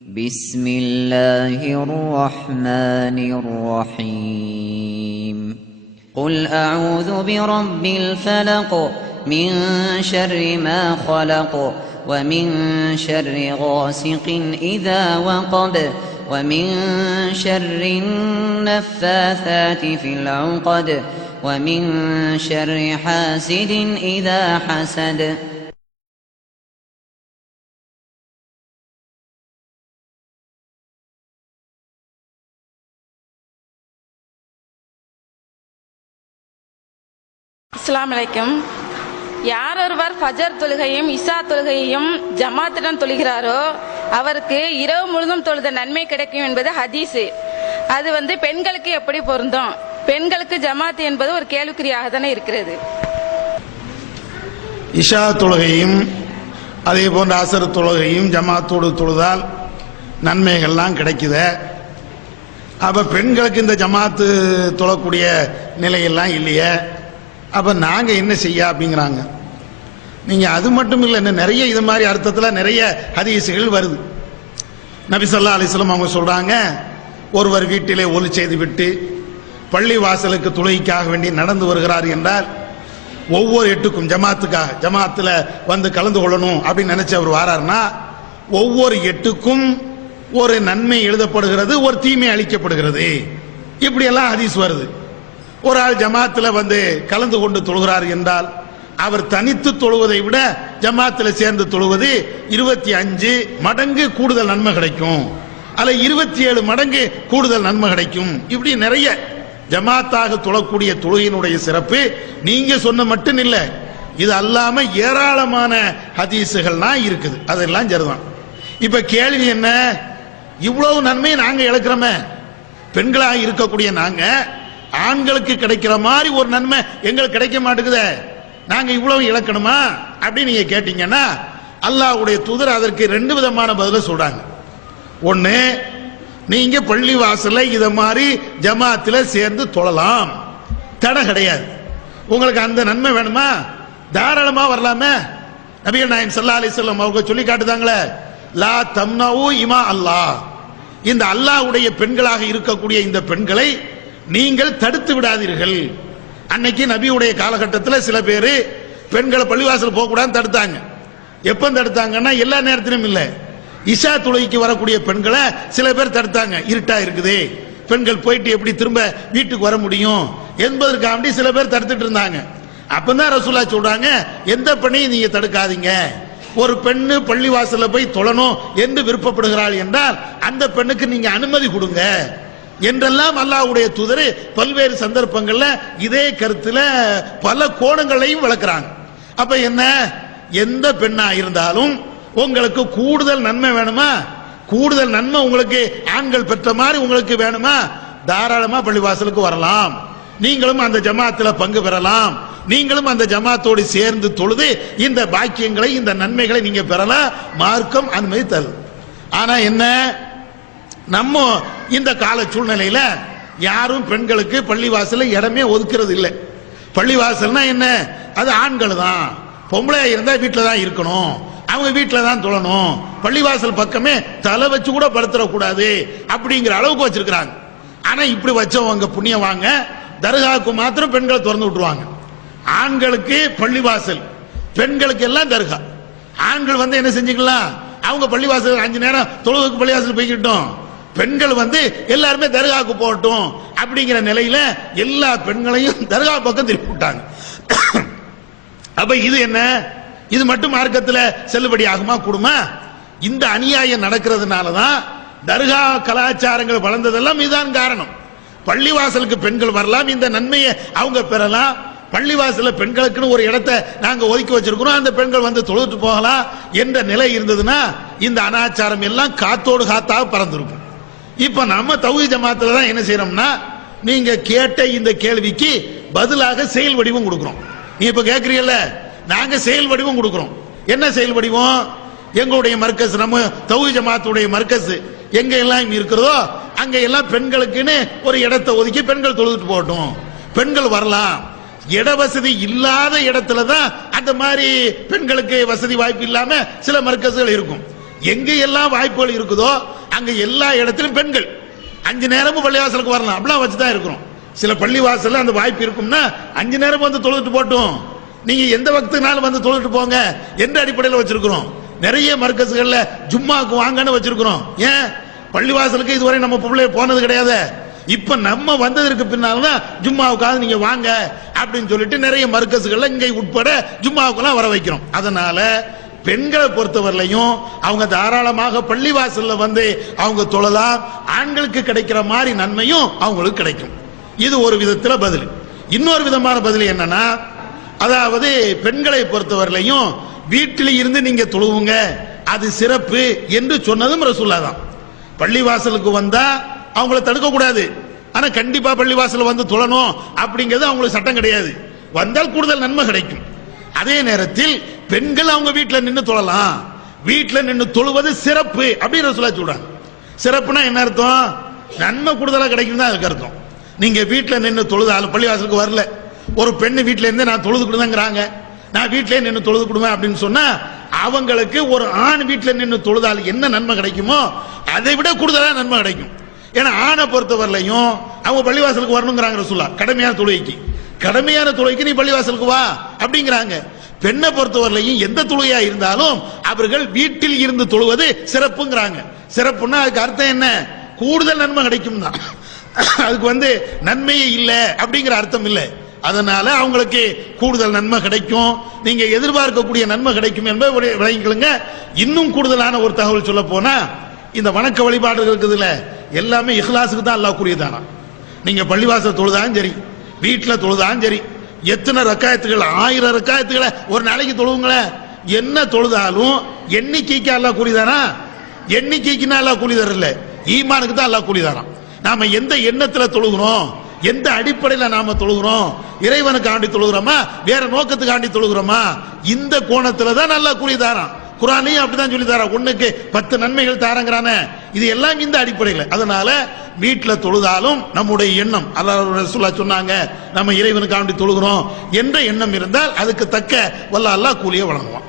بسم الله الرحمن الرحيم قل أعوذ برب الفلق من شر ما خلق ومن شر غاسق إذا وقب ومن شر النفاثات في العقد ومن شر حاسد إذا حسد. அஸ்ஸலாமு அலைக்கும். யார் ஒருவர் ஃபஜர் தொழுகையும் இஷா தொழுகையும் ஜமாத்துடன் தொழுகிறாரோ அவருக்கு இரவு முழுதும் தொழுத நன்மை கிடைக்கும் என்பது ஹதீஸு. அது பெண்களுக்கு எப்படி பொருந்தும்? பெண்களுக்கு ஜமாத் என்பது ஒரு கேள்விக்குறியாக தானே இருக்கிறது. இஷா தொழுகையும் அதே போன்ற அசர் தொழுகையும் ஜமாத்தோடு தொழுதால் நன்மைகள்லாம் கிடைக்குத. அப்ப பெண்களுக்கு இந்த ஜமாத்து தொழக்கூடிய நிலையெல்லாம் இல்லையே, அப்ப நாங்க என்ன செய்ய அப்படிங்கிறாங்க. நீங்க அது மட்டும் இல்லை, இன்னும் நிறைய இது மாதிரி அர்த்தத்தில் நிறைய ஹதீசுகள் வருது. நபி ஸல்லல்லாஹு அலைஹி வஸல்லம் அவங்க சொல்றாங்க, ஒருவர் வீட்டிலே ஒலி செய்து விட்டு பள்ளி வாசலுக்கு தொழுகைக்காக வேண்டி நடந்து வருகிறார் என்றால் ஒவ்வொரு எட்டுக்கும் ஜமாத்துல வந்து கலந்து கொள்ளணும் அப்படின்னு நினைச்சு அவர் வாராருன்னா ஒவ்வொரு எட்டுக்கும் ஒரு நன்மை எழுதப்படுகிறது, ஒரு தீமை அளிக்கப்படுகிறது. இப்படி எல்லாம் ஹதீஸ் வருது. ஒரு ஆள் ஜமாத்துல வந்து கலந்து கொண்டு தொழுகிறார் என்றால் அவர் தனித்து தொழுவதை விட ஜமாத்துல சேர்ந்து தொழுவது 25 மடங்கு கூடுதல் நன்மை கிடைக்கும், அல்ல 27 மடங்கு கூடுதல் நன்மை கிடைக்கும். இப்படி நிறைய ஜமாத்தாக தொழக்கூடிய தொழுகையினுடைய சிறப்பு நீங்க சொன்ன மட்டும் இல்ல, இது அல்லாம ஏராளமான ஹதீசுகள்லாம் இருக்குது. அதெல்லாம் சரிதான். இப்ப கேள்வி என்ன, இவ்வளவு நன்மை நாங்க இழக்கிறோமே, பெண்களாக இருக்கக்கூடிய நாங்க ஆண்களுக்கு கிடைக்கிற மாதிரி ஒரு நன்மை எங்களுக்கு கிடைக்க மாட்டேங்குதே, நாங்க இவ்வளவு இழக்கணுமா அப்படின்னு நீங்க கேட்டீங்கன்னா அல்லாஹ்வுடைய தூதர் அதற்கு 2 விதமான பதில சொல்றாங்க. ஒன்னு, நீங்க பள்ளி வாசல்ல இத மாதிரி ஜமாத்துல சேர்ந்து தொழலாம், தடை கிடையாது. உங்களுக்கு அந்த நன்மை வேணுமா தாராளமா வரலாமே. நபிகள் நாயகம் ஸல்லல்லாஹு அலைஹி வஸல்லம் அவங்க சொல்லி காட்டுதாங்களே, லா தம்னவு இமா அல்லாஹ், இந்த அல்லாஹ்வுடைய பெண்களாக இருக்கக்கூடிய இந்த பெண்களை நீங்கள் தடுத்து விடாதீர்கள். அன்னைக்கு நபியுடைய காலகட்டத்தில் சில பேர் பெண்களை பள்ளிவாசல் போக கூடாதுன்னு தடுத்தாங்க. எப்ப தடுத்தாங்கன்னா எல்லா நேரத்திலும் இல்ல, இஷா தொழுகைக்கு வரக்கூடிய பெண்களை சில பேர் தடுத்தாங்க. இருட்டா இருக்குது, பெண்கள் போயிட்டு எப்படி திரும்ப வீட்டுக்கு வர முடியும் என்பதற்காக சில பேர் தடுத்துட்டு இருந்தாங்க. அப்பதான் ரசூலுல்லாஹ் சொல்றாங்க, எந்த பெண்ணையும் நீங்க தடுக்காதீங்க. ஒரு பெண்ணு பள்ளிவாசல்ல போய் தொழணும் என்று விருப்பப்படுகிறாள் என்றால் அந்த பெண்ணுக்கு நீங்க அனுமதி கொடுங்க என்றெல்லாம் அல்லாஹ்வுடைய தூதர் பல்வேறு சந்தர்ப்பங்கள்ல இதே கருத்துல பல கோணங்களையும் விளக்குறாங்க. அப்ப என்ன, எந்த பெண்ணா இருந்தாலும் உங்களுக்கு கூடுதல் நன்மை வேணுமா, கூடுதல் நன்மை உங்களுக்கு ஆண்கள் பெற்ற மாதிரி உங்களுக்கு வேணுமா, தாராளமா பள்ளிவாசலுக்கு வரலாம், நீங்களும் அந்த ஜமாத்துல பங்கு பெறலாம், நீங்களும் அந்த ஜமாத்தோடு சேர்ந்து தொழுது இந்த பாக்கியங்களை இந்த நன்மைகளை நீங்க பெறலாம், மார்க்கம் அனுமதி தரும். ஆனா என்ன, நம்ம இந்த கால சூழ்நிலையில யாரும் பெண்களுக்கு பள்ளிவாசல இடமே ஒதுக்கிறது இல்லை. பள்ளிவாசல்னா என்ன, அது ஆண்கள் தான், பொம்பளை இருந்தா வீட்டில தான் இருக்கணும், அவங்க வீட்டில தான் தொழணும், பள்ளிவாசல் பக்கமே தலை வச்சு கூட படுத்துறக்கூடாது அப்படிங்கிற அளவுக்கு வச்சிருக்கிறாங்க. ஆனா இப்படி வச்சவங்க புண்ணியவாங்க தர்காவுக்கு மாத்திரம் பெண்களை திறந்து விட்டுருவாங்க. ஆண்களுக்கு பள்ளிவாசல், பெண்களுக்கு எல்லாம் தர்கா. ஆண்கள் என்ன செஞ்சுக்கலாம், அவங்க பள்ளிவாசல் 5 நேரம் தொழுவுக்கு பள்ளிவாசல் போய்கிட்டோம், பெண்கள் எல்லாருமே தர்காவுக்கு போகட்டும் அப்படிங்கிற நிலையில எல்லா பெண்களையும் தர்கா பக்கம் திருப்பி விட்டாங்க. அப்ப இது என்ன, இது மட்டும் மார்க்கத்தில் செல்லுபடி ஆகுமா கூடுமா? இந்த அநியாயம் நடக்கிறதுனாலதான் தர்கா கலாச்சாரங்கள் வளர்ந்ததெல்லாம் இதுதான் காரணம். பள்ளிவாசலுக்கு பெண்கள் வரலாம், இந்த நன்மையை அவங்க பெறலாம், பள்ளிவாசல பெண்களுக்குன்னு ஒரு இடத்தை நாங்க ஒதுக்கி வச்சிருக்கிறோம், அந்த பெண்கள் தொழுது போகலாம் என்ற நிலை இருந்ததுன்னா இந்த அனாச்சாரம் எல்லாம் காத்தோடு காத்தாக பறந்திருக்கும். இப்ப நம்ம தௌஹீத் ஜமாத்துல தான் என்ன செய்யறோம்னா, நீங்க கேட்ட இந்த கேள்விக்கு பதிலாக செயல் வடிவம் கொடுக்கிறோம். நீ இப்ப கேட்கறீங்கல்ல, நாங்க செயல் வடிவம் கொடுக்கிறோம். என்ன செயல் வடிவம், எங்களுடைய மர்கஸ், நம்ம தௌஹீத் ஜமாத்துடைய மர்கஸ் எங்க எல்லாம் இருக்கிறதோ அங்க எல்லாம் பெண்களுக்குன்னு ஒரு இடத்தை ஒதுக்கி பெண்கள் தொழுதுட்டு போகட்டும், பெண்கள் வரலாம். இட வசதி இல்லாத இடத்துல தான் அந்த மாதிரி பெண்களுக்கு வசதி வாய்ப்பு இல்லாம சில மர்கஸ்கள் இருக்கும். எங்க எல்லாம் வாய்ப்புகள் இருக்குதோ அங்க எல்லா இடத்திலும் பெண்கள் 5 நேரமும் பள்ளிவாசலுக்கு வரலாம் அப்படிலாம் வச்சுதான் இருக்கிறோம். சில பள்ளிவாசல்ல அந்த வாய்ப்பு இருக்கும்னா 5 நேரம் வந்து தொழுதுட்டு போட்டும், நீங்க எந்த வக்துனாலும் வந்து தொழுதுட்டு போங்க என்ற அடிப்படையில் வச்சிருக்கிறோம். நிறைய மர்கஸ்கள்ல ஜும்மாவுக்கு வாங்கன்னு வச்சிருக்கிறோம். ஏன் பள்ளிவாசலுக்கு இதுவரை நம்ம பிள்ளை போனது கிடையாது. இப்ப நம்ம வந்ததற்கு பின்னால்தான் ஜும்மாவுக்காக நீங்க வாங்க அப்படின்னு சொல்லிட்டு நிறைய மர்கஸ்கள்ல இங்கே உட்பட ஜும்மாவுக்கெல்லாம் வர வைக்கிறோம். அதனால பெண்களை பொறுத்தவரையிலையும் அவங்க தாராளமாக பள்ளிவாசல்ல வந்து அவங்க தொழலாம். ஆண்களுக்கு கிடைக்கிற மாதிரி நன்மையும் அவங்களுக்கு கிடைக்கும். இது ஒரு விதத்தில் பதில். இன்னொரு விதமான பதில் என்னன்னா, அதாவது பெண்களை பொறுத்தவரையிலையும் வீட்டில் இருந்து நீங்க தொழுவுங்க அது சிறப்பு என்று சொன்னதும் ரசூலுல்லாஹ் தான். பள்ளிவாசலுக்கு வந்தா அவங்கள தடுக்க கூடாது, ஆனா கண்டிப்பா பள்ளிவாசல் வந்து தொழணும் அப்படிங்கிறது அவங்களுக்கு சட்டம் கிடையாது. வந்தால் கூடுதல் நன்மை கிடைக்கும். அதே நேரத்தில் பெண்கள் அவங்க வீட்டில் நின்று தொழலாம். வீட்டில் நின்று தொழுவது சிறப்பு அப்படின்னு ரசூலுல்லாஹ் சொல்றாங்க. சிறப்புனா என்ன அர்த்தம்? நன்மை கூடுதலா கிடைக்கும் தான் அதுக்கு அர்த்தம். நீங்க வீட்டில் நின்று தொழுதாலும் பள்ளிவாசலுக்கு வரல, ஒரு பெண்ணு வீட்டில இருந்து நான் தொழுது கொடுதாங்கிறாங்க, நான் வீட்டிலே நின்று தொழுது கொடுவேன் அப்படின்னு சொன்னா அவங்களுக்கு ஒரு ஆண் வீட்டில் நின்று தொழுதால் என்ன நன்மை கிடைக்குமோ அதை விட கூடுதலான நன்மை கிடைக்கும். ஏன்னா ஆணை பொறுத்தவரையிலையும் அவங்க பள்ளிவாசலுக்கு வரணுங்கிறாங்க ரசூலுல்லாஹ். கடமையான தொழுகைக்கு நீ பள்ளிவாசலுக்கு வா அப்படிங்கிறாங்க. பெண்ணை பொறுத்தவரையிலையும் எந்த தொழுகையா இருந்தாலும் அவர்கள் வீட்டில் இருந்து தொழுவது சிறப்புங்கிறாங்க. சிறப்புன்னா அதுக்கு அர்த்தம் என்ன? கூடுதல் நன்மை கிடைக்கும் தான். அதுக்கு வந்து நன்மையே இல்லை அப்படிங்கிற அர்த்தம் இல்லை. அதனால அவங்களுக்கு கூடுதல் நன்மை கிடைக்கும், நீங்க எதிர்பார்க்கக்கூடிய நன்மை கிடைக்கும் என்பதை விளங்கிக்கொள்ளுங்க. இன்னும் கூடுதலான ஒரு தகவல் சொல்ல போனா, இந்த வணக்க வழிபாடுகள் இருக்குதுல்ல எல்லாமே இஹ்லாஸுக்கு தான் அல்லாஹ் கூறியதானா. நீங்க பள்ளிவாசல் தொழுதாலும் சரி, வீட்டில் தொழுதாலும் சரி, எத்தனை ரக்காயத்துகள் 1000 ரக்காயத்துகளை ஒரு நாளைக்கு தொழுவுங்களேன், என்ன தொழுதாலும் எண்ணிக்கைக்கு அல்லாஹ் கூறிதானா? எண்ணிக்கைக்குன்னா அல்லாஹ் கூலி தரல, ஈமானுக்கு தான் அல்லாஹ் கூலி தரான். நாம எந்த எண்ணத்துல தொழுகிறோம், எந்த அடிப்படையில் நாம தொழுகிறோம், இறைவனுக்காண்டி தொழுகிறோமா வேற நோக்கத்துக்காண்டி தொழுகிறோமா, இந்த கோணத்துல தான் நல்லா கூலி தாரான். குர்ஆன்லயும் அப்படிதான் சொல்லி தரான், 1க்கு 10 நன்மைகள் தாரங்கிறான. இது எல்லாம் இந்த அடிப்படையில். அதனால வீட்டில் தொழுதாலும் நம்முடைய எண்ணம், அல்லாஹ் ரசூலுல்லாஹ் சொன்னாங்க நம்ம இறைவனுக்காண்டி தொழுகிறோம் என்ற எண்ணம் இருந்தால் அதுக்கு தக்க வல்ல அல்லாஹ் கூலியை வழங்குவான்.